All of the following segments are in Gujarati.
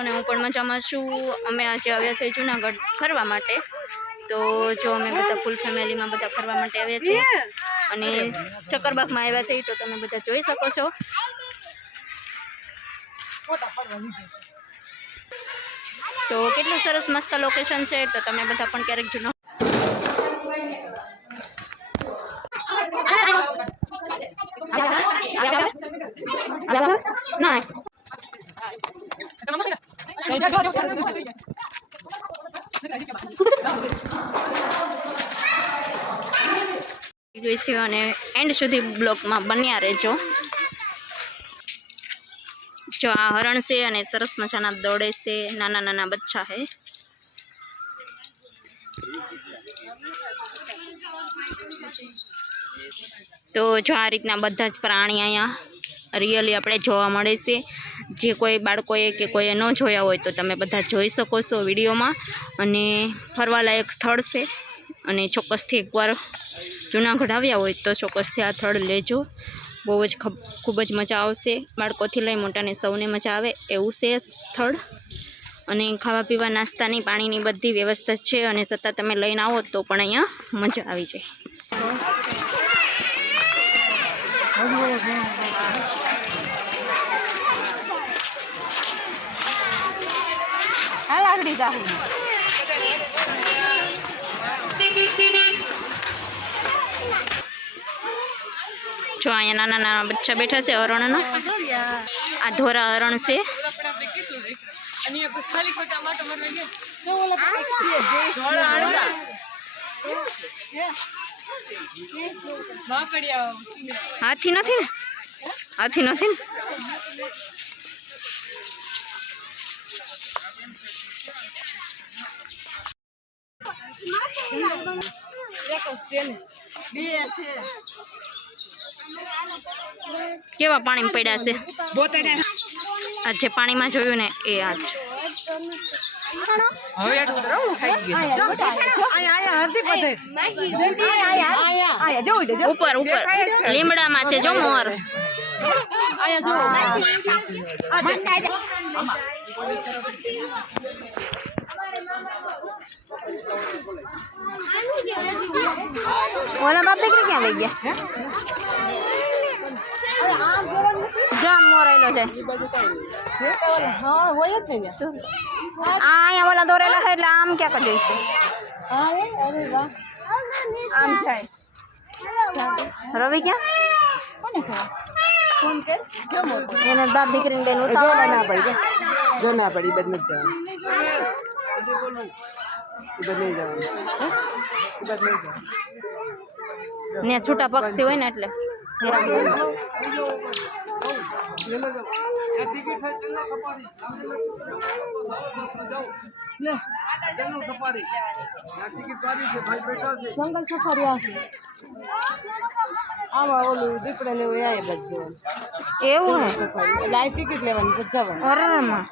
અને હું પણ મજામાં છું। અમે આજે આવ્યા છીએ જુનાગઢ ફરવા માટે। તો જો અમે બધા ફૂલ ફેમિલીમાં બધા ફરવા માટે આવ્યા છીએ અને ચક્કરબાગમાં આવ્યા છીએ, તો તમે બધા જોઈ શકો છો। તો કેટલું સરસ મસ્ત લોકેશન છે, તો તમે બધા પણ ક્યારેક જુનો। નાઇસ અને એન્ડ સુધી બ્લોગમાં બન્યા રહેજો। जो आ हरण से अने सरस मजाना दौड़े से नाना नाना बच्चा है। तो जो आ रीतना बधा ज प्राणी अहींया रियली आपणे जोवा मळे छे। जे कोई बाळकोए के कोई न जोया होय तो तमे बधा जोई शको छो विडियोमां। अने फरवालायक स्थळ छे अने चोक्कसथी एकवार जूनागढ़ आव्या होय तो चोक्कसथी आ स्थळ लेजो। बहुत खूब ज मजा आवशे। बाळकोथी लई मोटाने सौने मजा आवे एवुं छे स्थळ। अने खावा पीवा नास्तानी पाणीनी बधी व्यवस्था छे अने छतां तमे लईने आवो तो पण अहींया मजा आवी जाय। जो अँ नाना नाना बच्चा बैठा से हरणना। आ धोरा हरण से हाथी नहीं, हाथी नहीं। केवा पानी में पड्या छे? आज पानी में जोयुं ने ए आज ऊपर ऊपर લીમડા માં છે જો મોર। ओला बाप दीकरी क्या लई गया? जा मोर आइलो छे। हां होय ज ने आया वाला दौरेला है એટલે આમ क्या कर देइसे? अरे वाह आम छाय रवि क्या कोने खा फोन कर जो मोर एने बाप दीकरी ने उतावળ ना पड़ी जो ना पड़ी बदन जा इधर बोलो इधर नहीं जाओ इधर नहीं जाओ ने छूटा पक्षी होय ने એટલે जंगल सफारी आवा ओलू दीपड़े ने आए बच्चो एवं है सफारी लाइट टिकट लेवानी बचावा अरे मां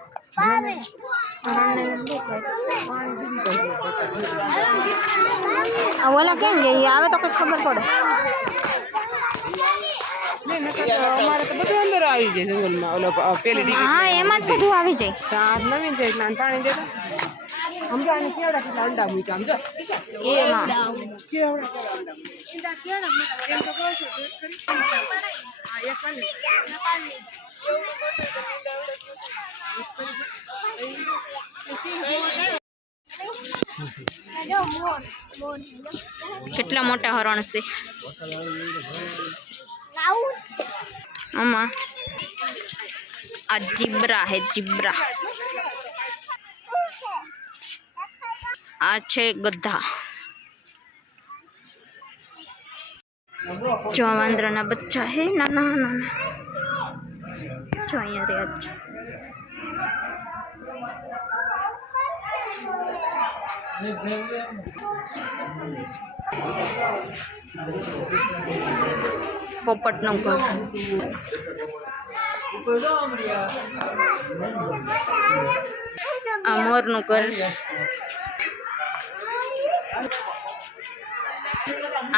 वाला क्या गई आवे तो कोई खबर पड़े। અમારે તો બધું અંદર આવી જાય જંગલમાં ઓલો પેલી ટિકિટ હા એમાં જ બધું આવી જાય સાત નવીન છે એટલે પાણી દેતા સમજો આને કેવડા કેટલા અંડા મૂક્યા સમજો એમાં કેવડા અંડા ઇંડા કેવડા એમ તો કહો છો આ એક પાણી કેટલા મોટા હરણ છે आमा। आ जिब्रा है जिब्रा। आ छे गधा। जो वांदराना बच्चा है नाना नाना जो अहींया रह्या पोपटનું ઘર। આ મોરનું ઘર।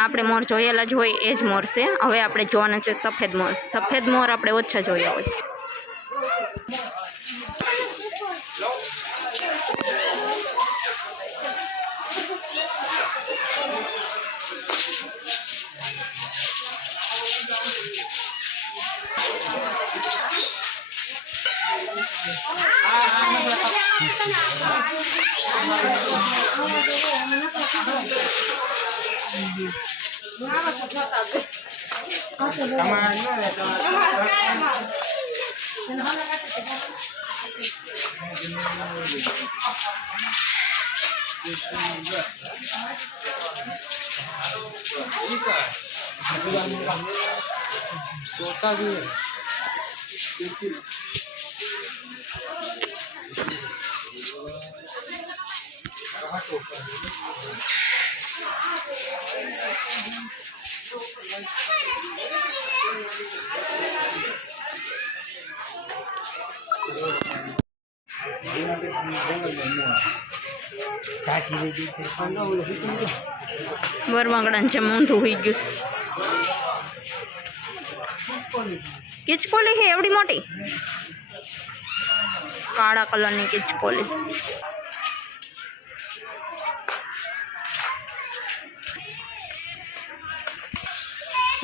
આપણે મોર જોયેલા જ હોય એ જ મોર છે। હવે આપણે જોવાના છે સફેદ મોર। સફેદ મોર આપણે ઓછા જોયા હોય। વરવાંગડા છે મોંઢું હોઈ ગયું. કિચકોલી છે એવડી મોટી, કાળા કલરની કિચકોલી.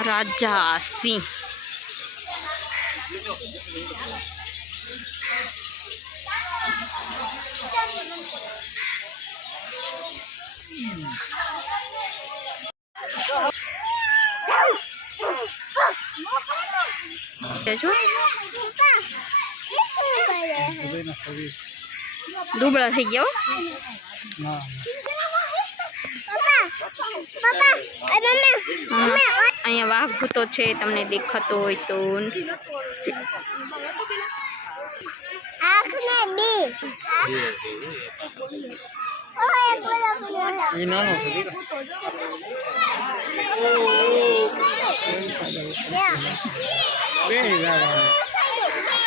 રાજા સિંહ. દુબળા થઈ ગયા. અહીંયા વાઘ ભૂતો છે, તમને દેખાતો હોય તો.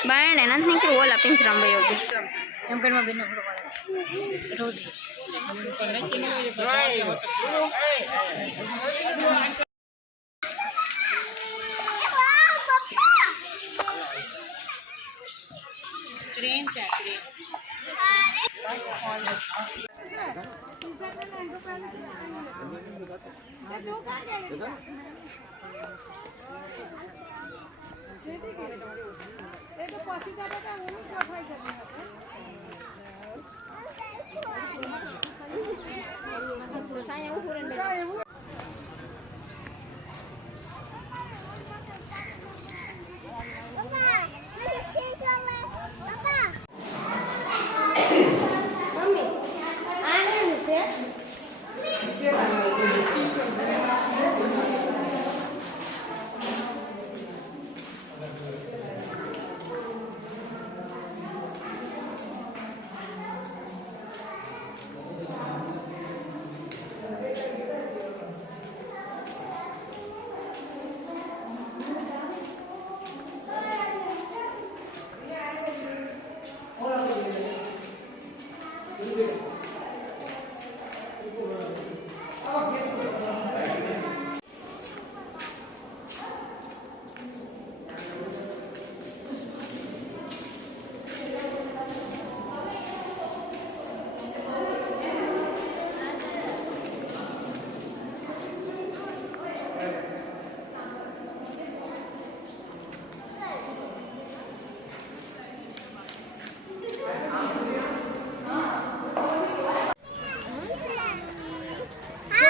બાયણે નથી નીકળ્યું, ઓલા પિંજરામાં વયો ગયો. એમ ઘરમાં બેન રોજ ટ્રેન છે.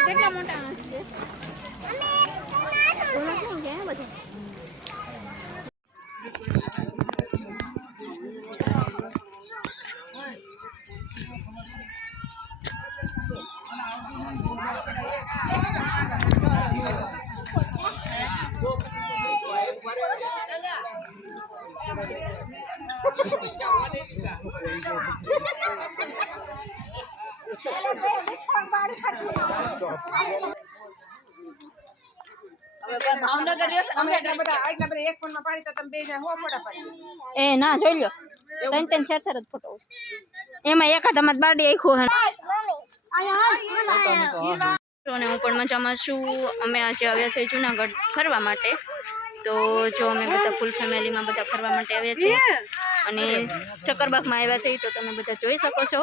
કેટલા મોટા છે? એ ના જોઈ લો, 3-3 4-4 જ ફોટો એમાં એકાદમાં બારડી આખો. હું પણ મજામાં છું. અમે આજે આવ્યા છીએ જુનાગઢ ફરવા માટે. તો જો અમે બધા ફૂલ ફેમિલીમાં બધા ફરવા માટે આવ્યા છીએ અને ચક્કરબાગમાં આવ્યા છીએ, તો તમે બધા જોઈ શકો છો.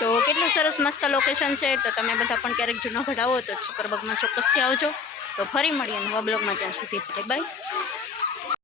તો કેટલું સરસ મસ્ત લોકેશન છે. તો તમે બધા પણ ક્યારેક જુનાગઢ આવો તો ચક્કરબાગમાં ચોક્કસથી આવજો. તો ફરી મળીએ નવા બ્લોગમાં, ત્યાં સુધી બાય બાય.